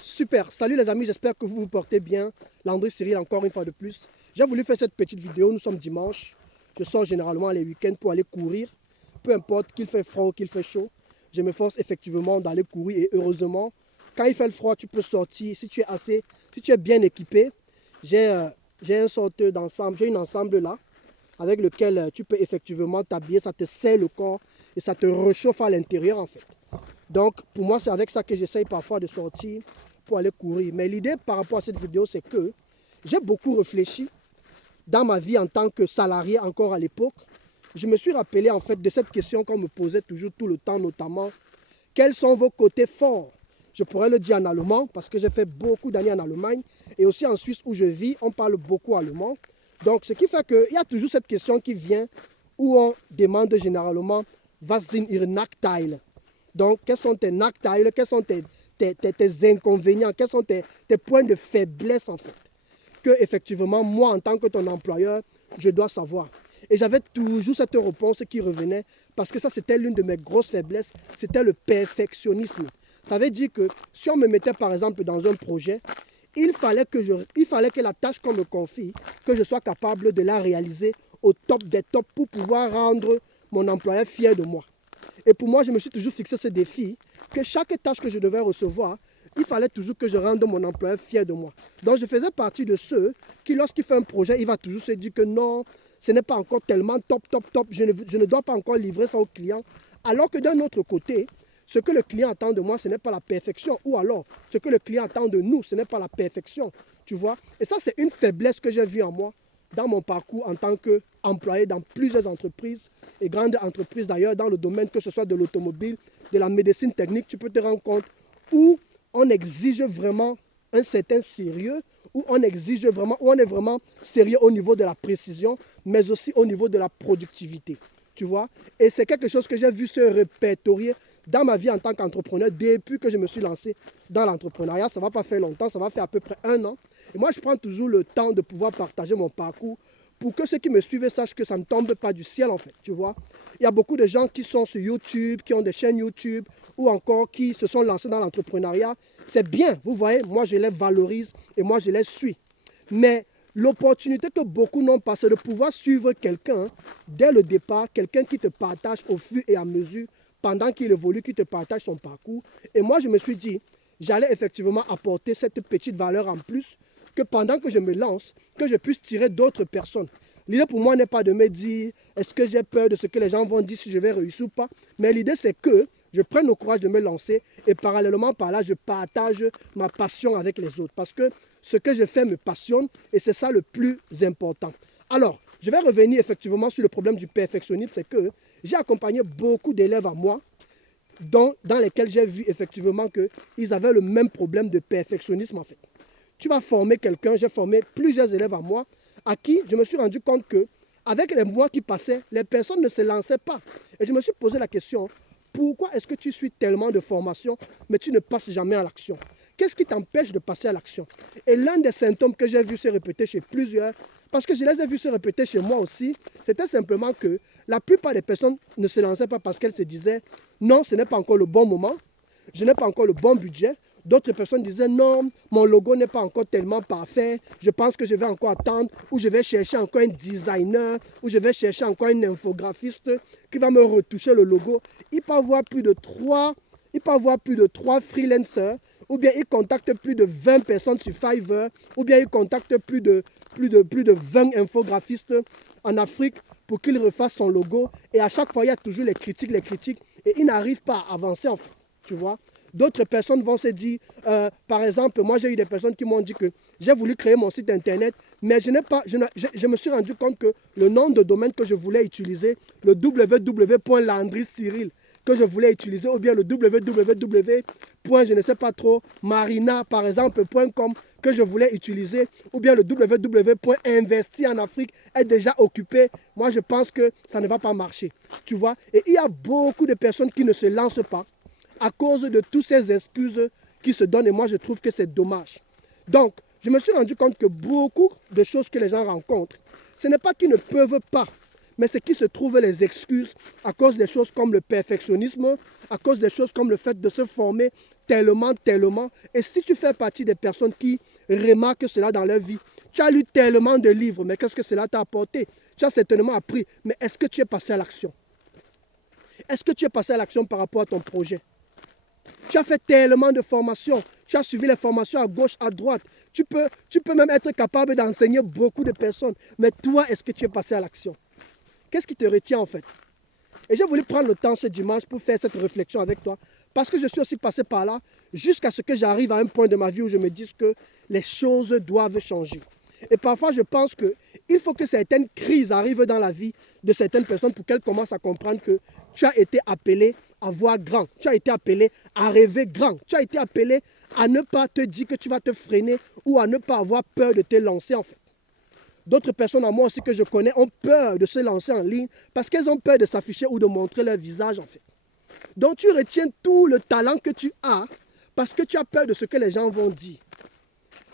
Super, salut les amis, j'espère que vous vous portez bien. Landry Cyril encore une fois de plus. J'ai voulu faire cette petite vidéo, nous sommes dimanche. Je sors généralement les week-ends pour aller courir. Peu importe qu'il fait froid ou qu'il fait chaud, je m'efforce effectivement d'aller courir et heureusement, quand il fait le froid, tu peux sortir. Si tu es bien équipé, j'ai une sorte d'ensemble, j'ai une ensemble là avec lequel tu peux effectivement t'habiller, ça te serre le corps et ça te réchauffe à l'intérieur en fait. Donc pour moi, c'est avec ça que j'essaye parfois de sortir pour aller courir. Mais l'idée par rapport à cette vidéo, c'est que j'ai beaucoup réfléchi dans ma vie en tant que salarié encore à l'époque. Je me suis rappelé en fait de cette question qu'on me posait toujours tout le temps, notamment, quels sont vos côtés forts? Je pourrais le dire en allemand parce que j'ai fait beaucoup d'années en Allemagne et aussi en Suisse où je vis, on parle beaucoup allemand. Donc ce qui fait qu'il y a toujours cette question qui vient où on demande généralement was sind Ihre Nachteile? Donc quels sont tes Nachteile? Quels sont tes inconvénients? Quels sont tes points de faiblesse en fait? Que effectivement moi en tant que ton employeur, je dois savoir. Et j'avais toujours cette réponse qui revenait parce que ça c'était l'une de mes grosses faiblesses, c'était le perfectionnisme. Ça veut dire que si on me mettait par exemple dans un projet, il fallait que la tâche qu'on me confie, que je sois capable de la réaliser au top des tops pour pouvoir rendre mon employeur fier de moi. Et pour moi, je me suis toujours fixé ce défi, que chaque tâche que je devais recevoir, il fallait toujours que je rende mon employeur fier de moi. Donc je faisais partie de ceux qui, lorsqu'il fait un projet, il va toujours se dire que non, ce n'est pas encore tellement top, je ne dois pas encore livrer ça au client. Alors que d'un autre côté, ce que le client attend de moi, ce n'est pas la perfection. Ou alors, ce que le client attend de nous, ce n'est pas la perfection. Tu vois? Et ça, c'est une faiblesse que j'ai vue en moi dans mon parcours en tant qu'employé dans plusieurs entreprises et grandes entreprises d'ailleurs dans le domaine que ce soit de l'automobile, de la médecine technique, tu peux te rendre compte où on exige vraiment un certain sérieux, où on exige vraiment, où on est vraiment sérieux au niveau de la précision, mais aussi au niveau de la productivité. Tu vois? Et c'est quelque chose que j'ai vu se répertorier dans ma vie en tant qu'entrepreneur depuis que je me suis lancé dans l'entrepreneuriat. Ça ne va pas faire longtemps, ça va faire à peu près 1 an. Et moi, je prends toujours le temps de pouvoir partager mon parcours pour que ceux qui me suivent sachent que ça ne tombe pas du ciel en fait, tu vois. Il y a beaucoup de gens qui sont sur YouTube, qui ont des chaînes YouTube ou encore qui se sont lancés dans l'entrepreneuriat. C'est bien, vous voyez, moi je les valorise et moi je les suis. Mais l'opportunité que beaucoup n'ont pas, c'est de pouvoir suivre quelqu'un dès le départ, quelqu'un qui te partage au fur et à mesure, pendant qu'il évolue, qui te partage son parcours. Et moi, je me suis dit, j'allais effectivement apporter cette petite valeur en plus, que pendant que je me lance, que je puisse tirer d'autres personnes. L'idée pour moi n'est pas de me dire, est-ce que j'ai peur de ce que les gens vont dire si je vais réussir ou pas, mais l'idée c'est que je prenne le courage de me lancer et parallèlement par là, je partage ma passion avec les autres. Parce que ce que je fais me passionne et c'est ça le plus important. Alors, je vais revenir effectivement sur le problème du perfectionnisme, c'est que j'ai accompagné beaucoup d'élèves à moi dans lesquels j'ai vu effectivement qu'ils avaient le même problème de perfectionnisme en fait. Tu vas former quelqu'un, j'ai formé plusieurs élèves à moi, à qui je me suis rendu compte que avec les mois qui passaient, les personnes ne se lançaient pas. Et je me suis posé la question, pourquoi est-ce que tu suis tellement de formations, mais tu ne passes jamais à l'action? Qu'est-ce qui t'empêche de passer à l'action? Et l'un des symptômes que j'ai vu se répéter chez plusieurs, parce que je les ai vus se répéter chez moi aussi, c'était simplement que la plupart des personnes ne se lançaient pas parce qu'elles se disaient non, ce n'est pas encore le bon moment, je n'ai pas encore le bon budget. D'autres personnes disaient non, mon logo n'est pas encore tellement parfait, je pense que je vais encore attendre, ou je vais chercher encore un designer, ou je vais chercher encore un infographiste qui va me retoucher le logo. Il peut avoir plus de 3 freelancers, ou bien il contacte plus de 20 personnes sur Fiverr, ou bien il contacte plus de 20 infographistes en Afrique pour qu'il refasse son logo. Et à chaque fois, il y a toujours les critiques, et il n'arrive pas à avancer en fait, tu vois. D'autres personnes vont se dire, par exemple, moi j'ai eu des personnes qui m'ont dit que j'ai voulu créer mon site internet, mais je me suis rendu compte que le nom de domaine que je voulais utiliser, le www.landrycyril, que je voulais utiliser, ou bien le www. Je ne sais pas trop, marina par exemple, .com que je voulais utiliser, ou bien le www.investi en Afrique est déjà occupé. Moi je pense que ça ne va pas marcher, tu vois. Et il y a beaucoup de personnes qui ne se lancent pas à cause de toutes ces excuses qui se donnent et moi je trouve que c'est dommage. Donc, je me suis rendu compte que beaucoup de choses que les gens rencontrent, ce n'est pas qu'ils ne peuvent pas, mais c'est qu'ils se trouvent les excuses à cause des choses comme le perfectionnisme, à cause des choses comme le fait de se former tellement, tellement. Et si tu fais partie des personnes qui remarquent cela dans leur vie, tu as lu tellement de livres, mais qu'est-ce que cela t'a apporté? Tu as certainement appris, mais est-ce que tu es passé à l'action? Est-ce que tu es passé à l'action par rapport à ton projet? Tu as fait tellement de formations, tu as suivi les formations à gauche, à droite. Tu peux même être capable d'enseigner beaucoup de personnes. Mais toi, est-ce que tu es passé à l'action? Qu'est-ce qui te retient en fait? Et j'ai voulu prendre le temps ce dimanche pour faire cette réflexion avec toi. Parce que je suis aussi passé par là, jusqu'à ce que j'arrive à un point de ma vie où je me dise que les choses doivent changer. Et parfois, je pense qu'il faut que certaines crises arrivent dans la vie de certaines personnes pour qu'elles commencent à comprendre que tu as été appelé à voir grand. Tu as été appelé à rêver grand. Tu as été appelé à ne pas te dire que tu vas te freiner ou à ne pas avoir peur de te lancer en fait. D'autres personnes à moi aussi que je connais ont peur de se lancer en ligne parce qu'elles ont peur de s'afficher ou de montrer leur visage en fait. Donc tu retiens tout le talent que tu as parce que tu as peur de ce que les gens vont dire.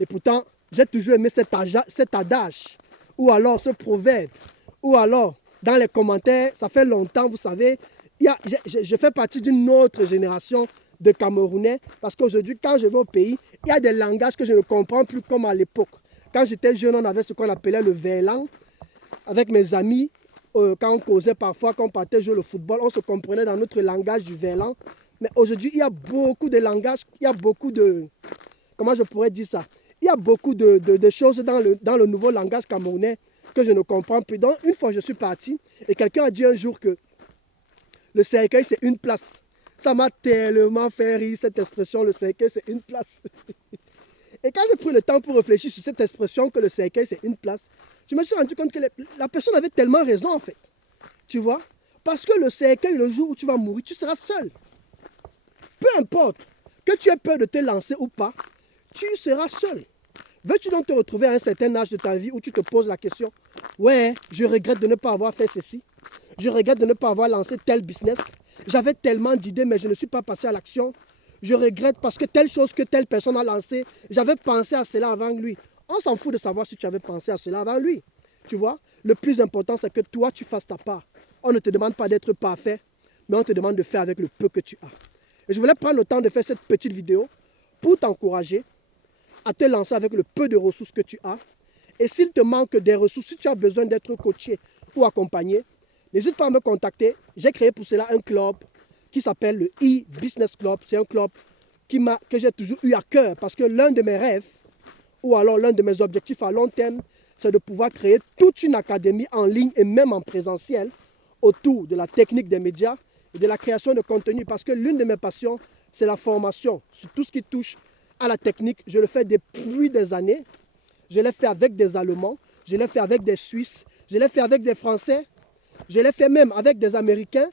Et pourtant, j'ai toujours aimé cet adage, ou alors ce proverbe, ou alors dans les commentaires, ça fait longtemps, vous savez, je fais partie d'une autre génération de Camerounais parce qu'aujourd'hui, quand je vais au pays, il y a des langages que je ne comprends plus comme à l'époque. Quand j'étais jeune, on avait ce qu'on appelait le verlan. Avec mes amis, quand on causait parfois, quand on partait jouer le football, on se comprenait dans notre langage du verlan. Mais aujourd'hui, il y a beaucoup de langages, il y a beaucoup de... Comment je pourrais dire ça? Il y a beaucoup de choses dans le nouveau langage camerounais que je ne comprends plus. Donc, une fois, je suis parti et quelqu'un a dit un jour que le cercueil, c'est une place. Ça m'a tellement fait rire, cette expression, le cercueil, c'est une place. Et quand j'ai pris le temps pour réfléchir sur cette expression que le cercueil, c'est une place, je me suis rendu compte que la personne avait tellement raison, en fait. Tu vois? Parce que le cercueil, le jour où tu vas mourir, tu seras seul. Peu importe que tu aies peur de te lancer ou pas, tu seras seul. Veux-tu donc te retrouver à un certain âge de ta vie où tu te poses la question, ouais, je regrette de ne pas avoir fait ceci. Je regrette de ne pas avoir lancé tel business. J'avais tellement d'idées, mais je ne suis pas passé à l'action. Je regrette parce que telle chose que telle personne a lancée, j'avais pensé à cela avant lui. On s'en fout de savoir si tu avais pensé à cela avant lui. Tu vois, le plus important, c'est que toi, tu fasses ta part. On ne te demande pas d'être parfait, mais on te demande de faire avec le peu que tu as. Et je voulais prendre le temps de faire cette petite vidéo pour t'encourager à te lancer avec le peu de ressources que tu as. Et s'il te manque des ressources, si tu as besoin d'être coaché ou accompagné, n'hésite pas à me contacter. J'ai créé pour cela un club qui s'appelle le e-Business Club. C'est un club que j'ai toujours eu à cœur parce que l'un de mes rêves, ou alors l'un de mes objectifs à long terme, c'est de pouvoir créer toute une académie en ligne et même en présentiel autour de la technique des médias et de la création de contenu. Parce que l'une de mes passions, c'est la formation sur tout ce qui touche à la technique. Je le fais depuis des années. Je l'ai fait avec des Allemands, je l'ai fait avec des Suisses, je l'ai fait avec des Français, je l'ai fait même avec des Américains.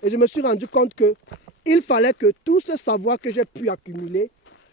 Et je me suis rendu compte qu'il fallait que tout ce savoir que j'ai pu accumuler,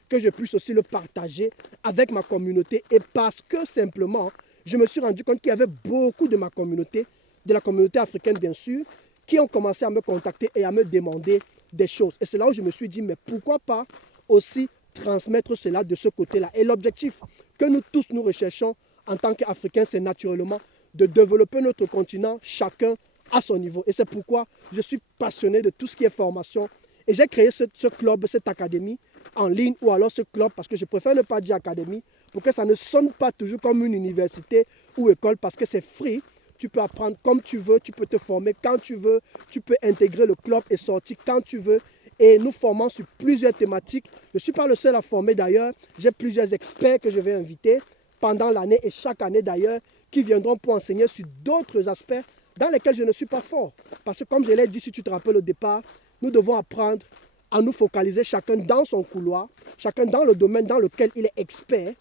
que je puisse aussi le partager avec ma communauté. Et parce que simplement, je me suis rendu compte qu'il y avait beaucoup de ma communauté, de la communauté africaine bien sûr, qui ont commencé à me contacter et à me demander des choses. Et c'est là où je me suis dit, mais pourquoi pas aussi transmettre cela de ce côté-là. Et l'objectif que nous tous nous recherchons en tant qu'Africains, c'est naturellement de développer notre continent, chacun à son niveau. Et c'est pourquoi je suis passionné de tout ce qui est formation. Et j'ai créé ce club, cette académie en ligne, ou alors ce club, parce que je préfère ne pas dire académie, pour que ça ne sonne pas toujours comme une université ou école, parce que c'est free. Tu peux apprendre comme tu veux, tu peux te former quand tu veux, tu peux intégrer le club et sortir quand tu veux. Et nous formons sur plusieurs thématiques. Je ne suis pas le seul à former d'ailleurs. J'ai plusieurs experts que je vais inviter pendant l'année et chaque année d'ailleurs qui viendront pour enseigner sur d'autres aspects dans lesquels je ne suis pas fort. Parce que comme je l'ai dit, si tu te rappelles au départ, nous devons apprendre à nous focaliser chacun dans son couloir, chacun dans le domaine dans lequel il est expert,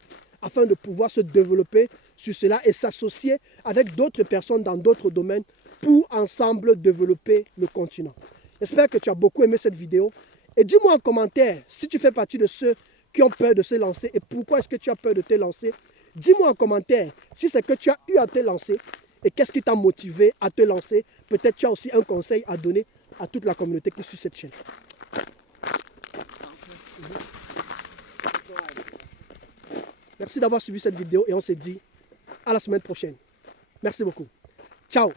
afin de pouvoir se développer sur cela et s'associer avec d'autres personnes dans d'autres domaines pour ensemble développer le continent. J'espère que tu as beaucoup aimé cette vidéo. Et dis-moi en commentaire si tu fais partie de ceux qui ont peur de se lancer et pourquoi est-ce que tu as peur de te lancer. Dis-moi en commentaire si c'est que tu as eu à te lancer et qu'est-ce qui t'a motivé à te lancer. Peut-être tu as aussi un conseil à donner à toute la communauté qui suit cette chaîne. Merci d'avoir suivi cette vidéo et on se dit à la semaine prochaine. Merci beaucoup. Ciao.